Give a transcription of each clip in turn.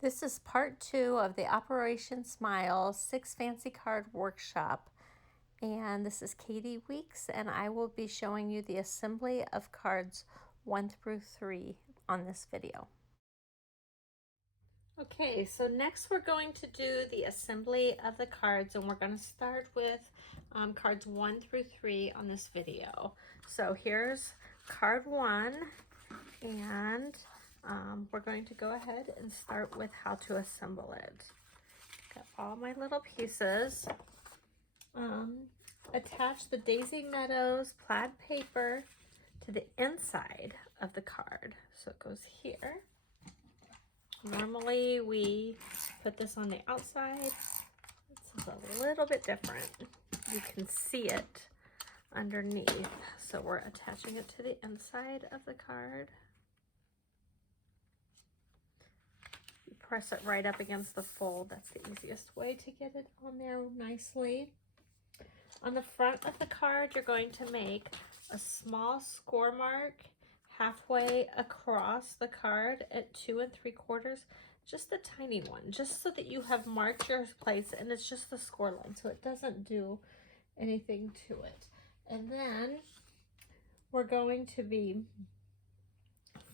This is part 2 of the Operation Smile 6 Fancy Card Workshop. And this is Katie Weeks, and I will be showing you the assembly of cards 1 through 3 on this video. Okay, so next we're going to do the assembly of the cards, and we're going to start with cards 1 through 3 on this video. So here's card 1, and we're going to go ahead and start with how to assemble it. Got all my little pieces. Attach the Daisy Meadows Plaid Paper to the inside of the card. So it goes here. Normally we put this on the outside. This is a little bit different. You can see it underneath. So we're attaching it to the inside of the card. You press it right up against the fold. That's the easiest way to get it on there nicely. On the front of the card, you're going to make a small score mark halfway across the card at 2 3/4, just a tiny one, just so that you have marked your place, and it's just the score line, so it doesn't do anything to it. And then we're going to be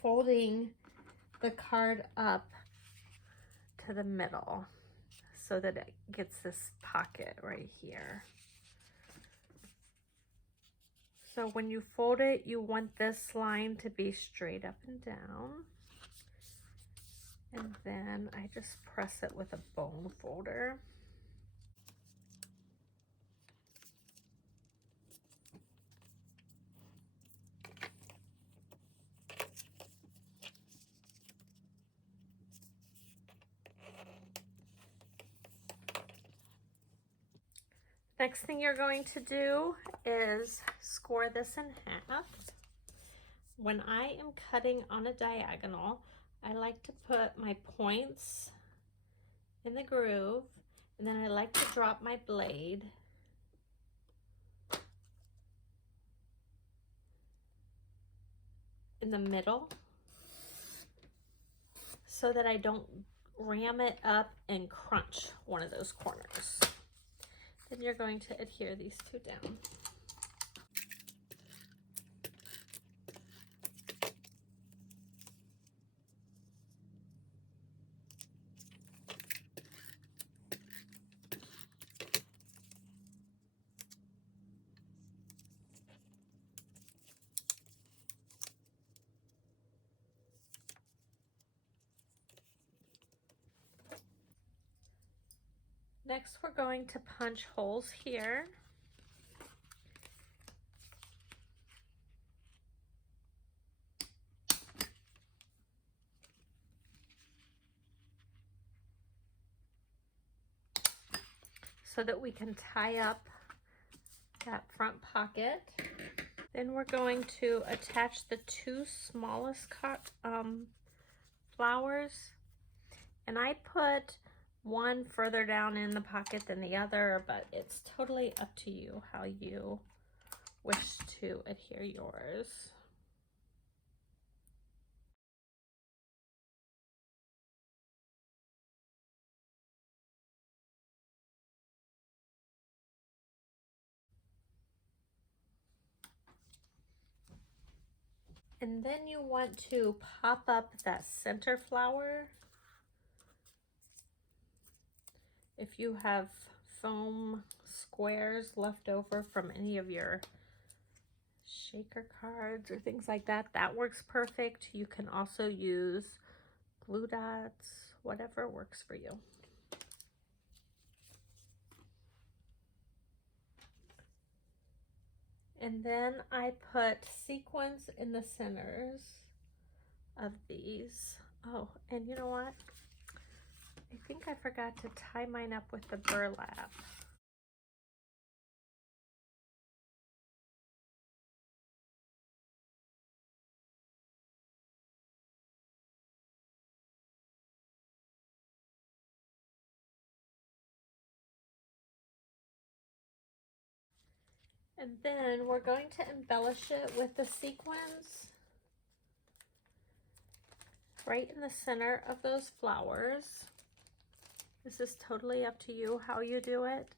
folding the card up to the middle so that it gets this pocket right here. So when you fold it, you want this line to be straight up and down. And then I just press it with a bone folder. Next thing you're going to do is score this in half. When I am cutting on a diagonal, I like to put my points in the groove, and then I like to drop my blade in the middle so that I don't ram it up and crunch one of those corners. Then you're going to adhere these two down. Next, we're going to punch holes here. So that we can tie up that front pocket. Then we're going to attach the two smallest flowers. And I put one further down in the pocket than the other, but it's totally up to you how you wish to adhere yours. And then you want to pop up that center flower. If you have foam squares left over from any of your shaker cards or things like that, that works perfect. You can also use glue dots, whatever works for you. And then I put sequins in the centers of these. Oh, and you know what? I think I forgot to tie mine up with the burlap. And then we're going to embellish it with the sequins. right in the center of those flowers. This is totally up to you how you do it.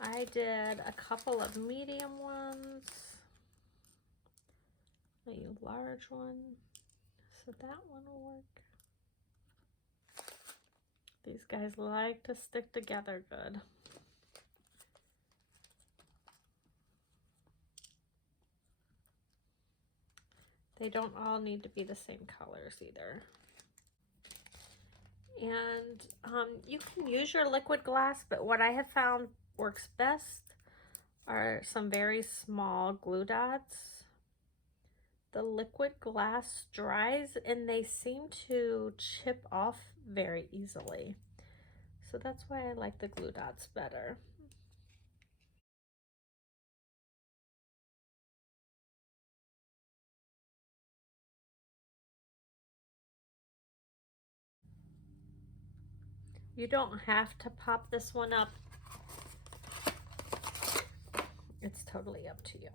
I did a couple of medium ones, a large one, so that one will work. These guys like to stick together good. They don't all need to be the same colors either. And you can use your liquid glass, but what I have found works best are some very small glue dots. The liquid glass dries and they seem to chip off very easily. So that's why I like the glue dots better. You don't have to pop this one up. It's totally up to you.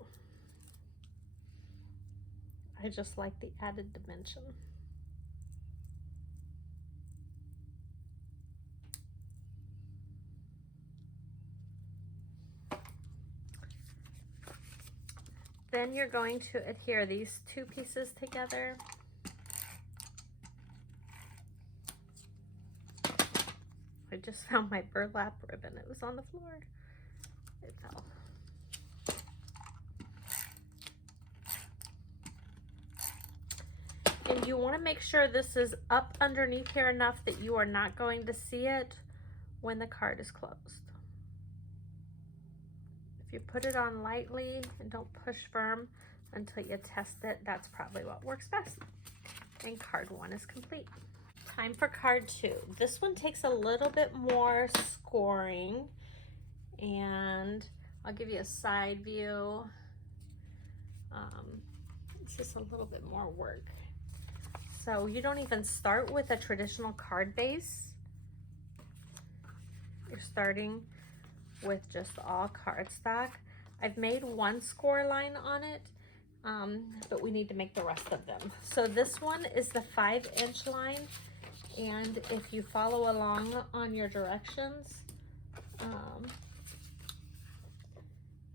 I just like the added dimension. Then you're going to adhere these two pieces together. I just found my burlap ribbon. It was on the floor. It fell. And you want to make sure this is up underneath here enough that you are not going to see it when the card is closed. If you put it on lightly and don't push firm until you test it, that's probably what works best. And card 1 is complete. Time for card 2. This one takes a little bit more scoring, and I'll give you a side view. It's just a little bit more work. So you don't even start with a traditional card base. You're starting with just all cardstock. I've made one score line on it, but we need to make the rest of them. So this one is the 5-inch line, and if you follow along on your directions,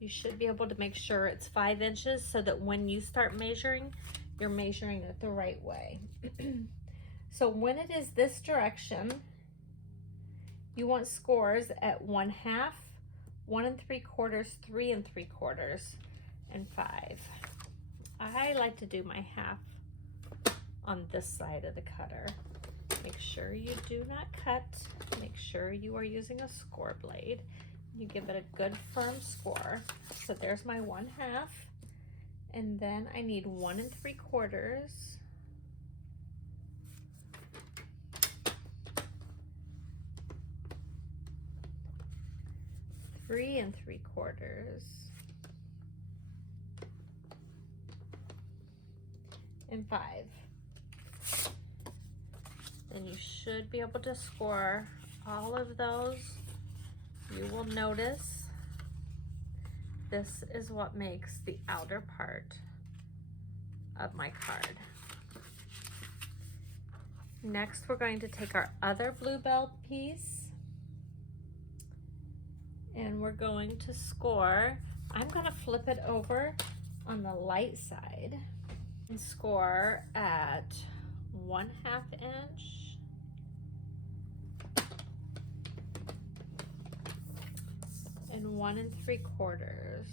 you should be able to make sure it's 5 inches so that when you start measuring, you're measuring it the right way. So when it is this direction, you want scores at 1/2, 1 3/4, 3 3/4, and 5. I like to do my half on this side of the cutter. Make sure you do not cut. Make sure you are using a score blade. You give it a good firm score. So there's my 1/2. And then I need 1 3/4. 3 3/4. And 5. Then you should be able to score all of those. You will notice this is what makes the outer part of my card. Next, we're going to take our other Blue Belle piece and we're going to score. I'm going to flip it over on the light side and score at 1/2 inch. And 1 3/4.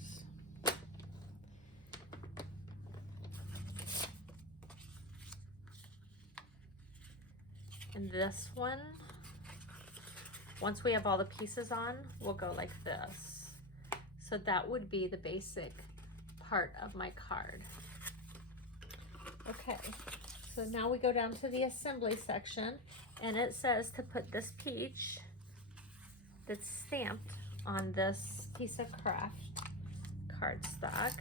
And this one, once we have all the pieces on, we'll go like this. So that would be the basic part of my card. Okay, so now we go down to the assembly section, and it says to put this peach that's stamped on this piece of craft cardstock.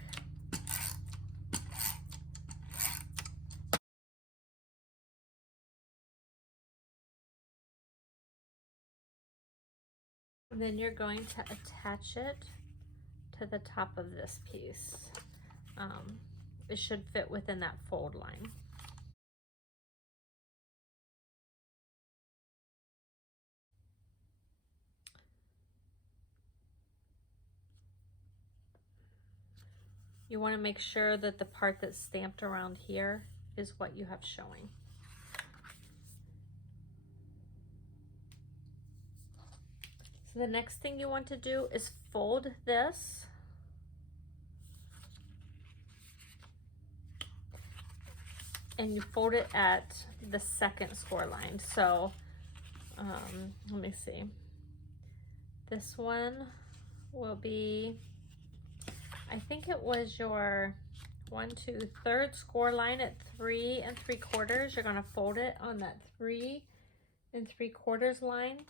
And then you're going to attach it to the top of this piece. It should fit within that fold line. You want to make sure that the part that's stamped around here is what you have showing. So the next thing you want to do is fold this. And you fold it at the second score line. So let me see. This one will be, I think it was your 1, 2, 3rd score line at 3 3/4. You're gonna fold it on that 3 3/4 line.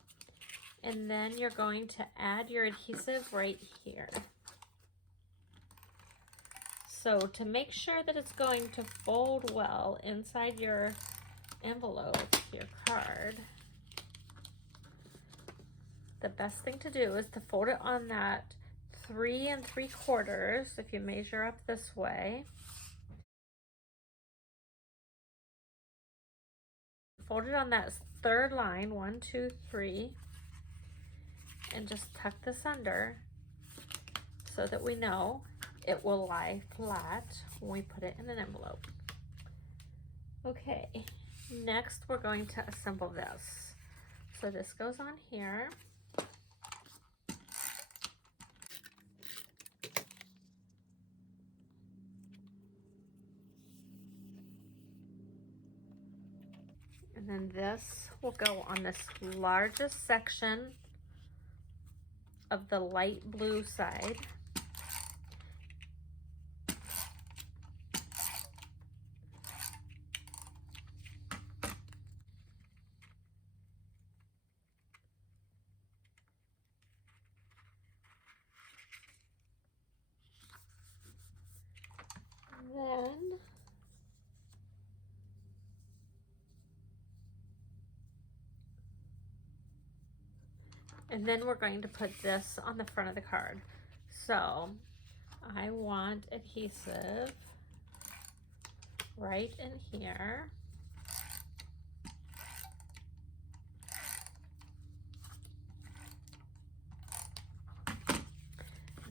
And then you're going to add your adhesive right here. So to make sure that it's going to fold well inside your envelope, your card, the best thing to do is to fold it on that 3 3/4. If you measure up this way, fold it on that 3rd line, 1, 2, 3, and just tuck this under so that we know it will lie flat when we put it in an envelope. Okay, next we're going to assemble this. So this goes on here. And then this will go on this largest section of the light blue side. And then we're going to put this on the front of the card. So I want adhesive right in here.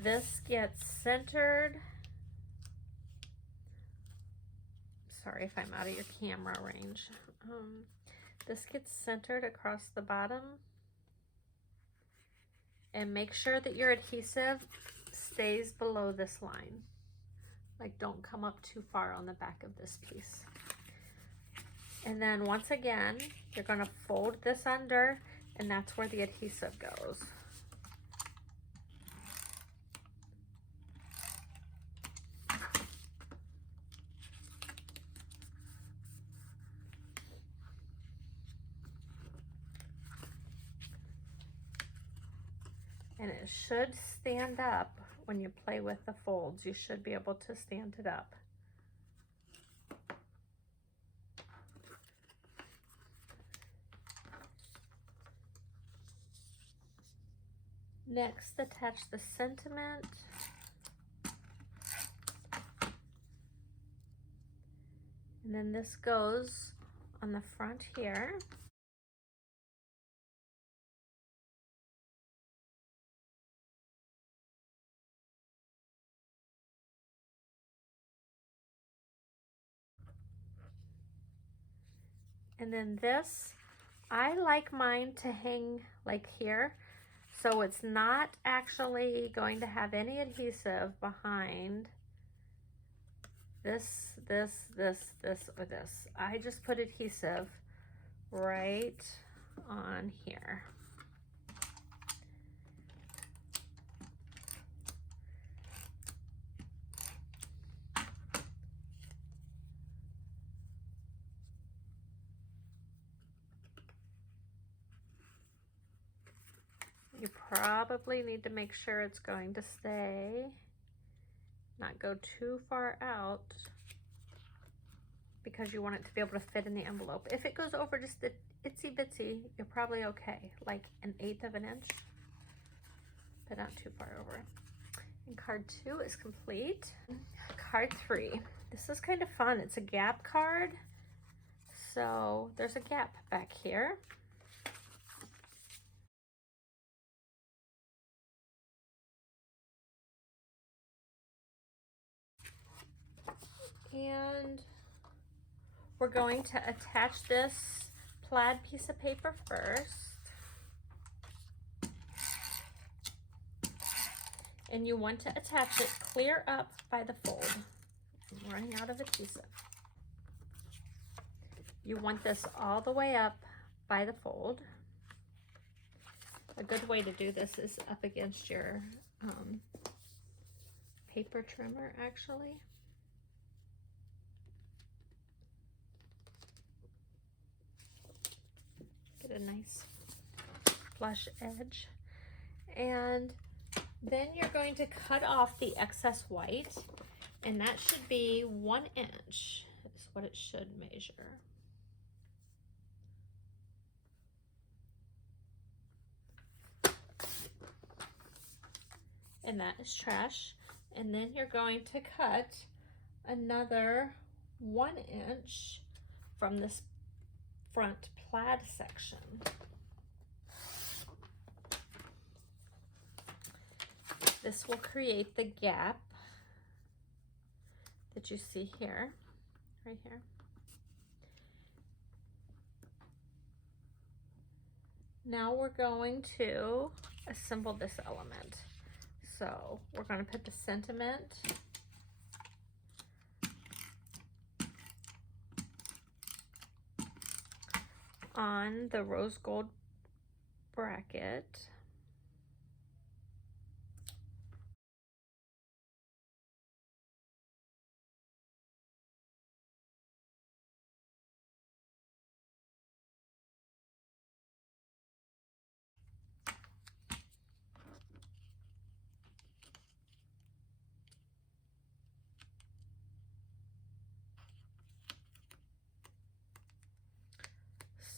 This gets centered. Sorry if I'm out of your camera range. This gets centered across the bottom. And make sure that your adhesive stays below this line. Like, don't come up too far on the back of this piece. And then once again, you're going to fold this under, and that's where the adhesive goes. And it should stand up when you play with the folds. You should be able to stand it up. Next, attach the sentiment. And then this goes on the front here. And then this, I like mine to hang like here. So it's not actually going to have any adhesive behind this, or this. I just put adhesive right on here. You probably need to make sure it's going to stay, not go too far out, because you want it to be able to fit in the envelope. If it goes over just the itsy bitsy, you're probably okay, like 1/8 of an inch, but not too far over. And card 2 is complete. Card 3, this is kind of fun. It's a gap card, so there's a gap back here. And we're going to attach this plaid piece of paper first. And you want to attach it clear up by the fold. I'm running out of adhesive. You want this all the way up by the fold. A good way to do this is up against your paper trimmer, actually. Get a nice flush edge. And then you're going to cut off the excess white, and that should be 1 inch is what it should measure. And that is trash. And then you're going to cut another 1 inch from this front plaid section. This will create the gap that you see here, right here. Now we're going to assemble this element. So we're going to put the sentiment on the rose gold bracket.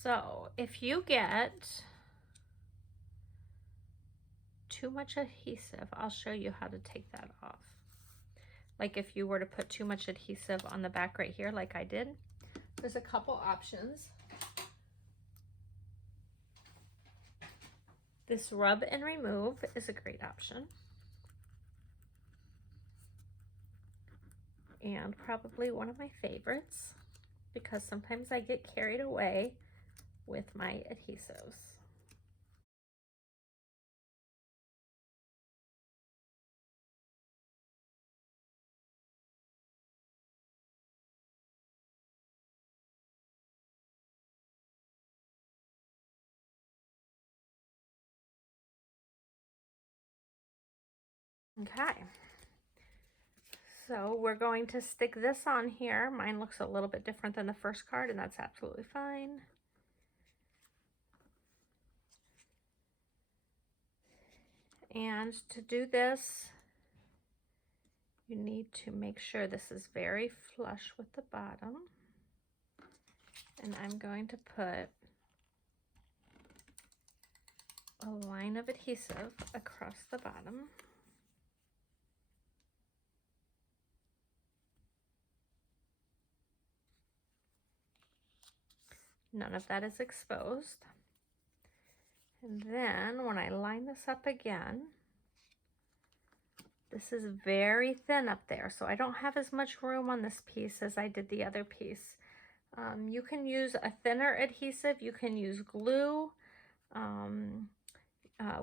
So if you get too much adhesive, I'll show you how to take that off. Like if you were to put too much adhesive on the back right here, like I did, there's a couple options. This rub and remove is a great option. And probably one of my favorites, because sometimes I get carried away with my adhesives. Okay, so we're going to stick this on here. Mine looks a little bit different than the first card, and that's absolutely fine. And to do this, you need to make sure this is very flush with the bottom. And I'm going to put a line of adhesive across the bottom. None of that is exposed. And then when I line this up again, this is very thin up there, so I don't have as much room on this piece as I did the other piece. You can use a thinner adhesive, you can use glue,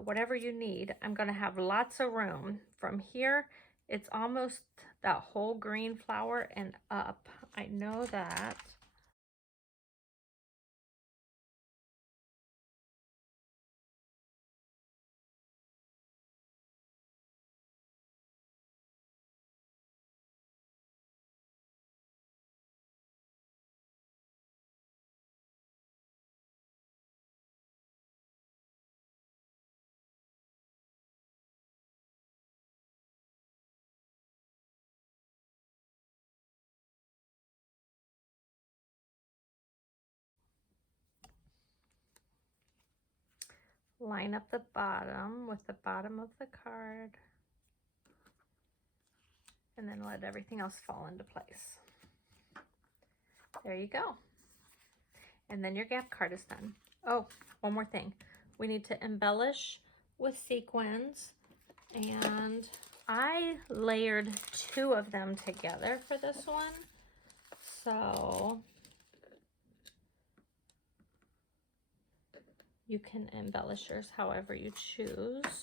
whatever you need. I'm going to have lots of room. From here, it's almost that whole green flower and up. I know that. Line up the bottom with the bottom of the card, and then let everything else fall into place. There you go. And then your gap card is done. Oh, one more thing. We need to embellish with sequins, and I layered 2 of them together for this one. So you can embellish yours however you choose.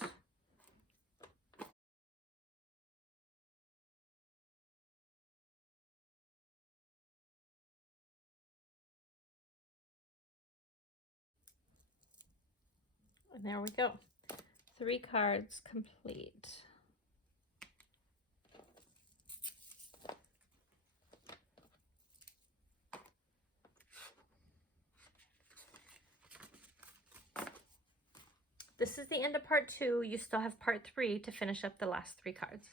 And there we go. 3 cards complete. This is the end of part 2. You still have part 3 to finish up the last 3 cards.